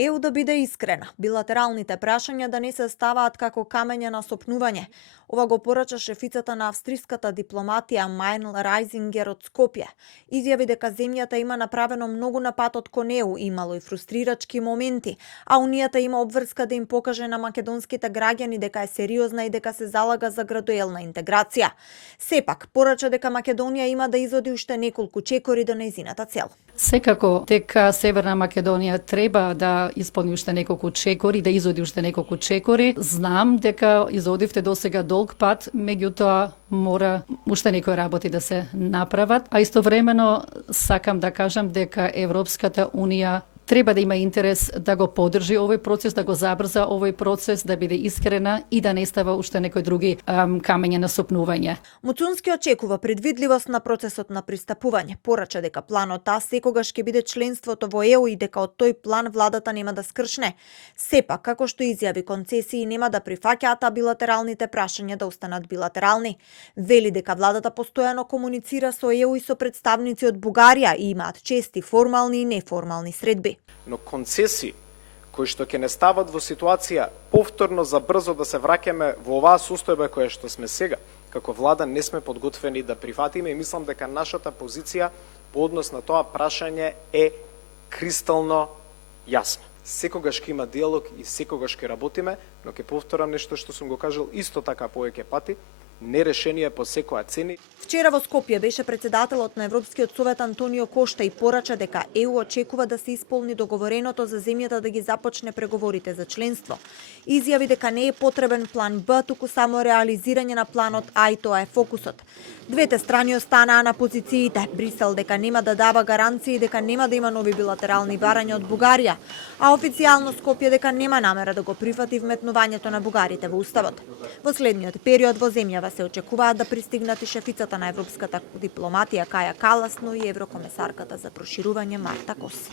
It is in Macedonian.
ЕУ да биде искрена, билатералните прашања да не се ставаат како камења на сопнување. Ова го порача шефицата на австриската дипломатија Мајнл Рајзингер од Скопје. Изјави дека земјата има направено многу на патот кон ЕУ, имало и фрустрирачки моменти, а Унијата има обврска да им покаже на македонските граѓани дека е сериозна и дека се залага за градуелна интеграција. Сепак, порача дека Македонија има да изводи уште неколку чекори до нејзината цел. Секако дека Северна Македонија треба да исполни уште неколку чекори, да изводи уште неколку чекори. Знам дека изводивте досега долг пат, меѓутоа мора уште некои работи да се направат, а истовремено сакам да кажам дека Европската Унија треба да има интерес да го поддржи овој процес, да го забрза овој процес, да биде искрена и да не става уште некои други камења на сопнување. Муцунски очекува предвидливост на процесот на пристапување. Порача дека планот А секогаш ќе биде членството во ЕУ и дека од тој план владата нема да скршне. Сепак, како што изјави, концесии нема да прифаќаат, а билатералните прашања да останат билатерални. Вели дека владата постојано комуницира со ЕУ и со представници од Бугарија и имаат чести формални и неформални средби. Но концесии кои што ќе не стават во ситуација повторно за брзо да се враќаме во оваа состојба која што сме сега, како влада не сме подготвени да прифатиме и мислам дека нашата позиција по однос на тоа прашање е кристално јасна. Секогаш ќе има диалог и секогаш ќе работиме, но ќе повторам нешто што сум го кажал исто така повеќе пати, не решение по секоја цени. Вчера во Скопје беше председателот на Европскиот совет Антонио Кошта и порача дека ЕУ очекува да се исполни договореното за земјата да ги започне преговорите за членство. Изјави дека не е потребен план Б, туку само реализирање на планот А и тоа е фокусот. Двете страни останаа на позициите. Брисел дека нема да дава гаранции дека нема да има нови билатерални барања од Бугарија, а официјално Скопје дека нема намера да го прифати вметнувањето на бугарите во уставот. Во следниот период во земјава се очекуваат да пристигнат и шефицата на европската дипломатија Каја Калас, но и еврокомесарката за проширување Марта Коси.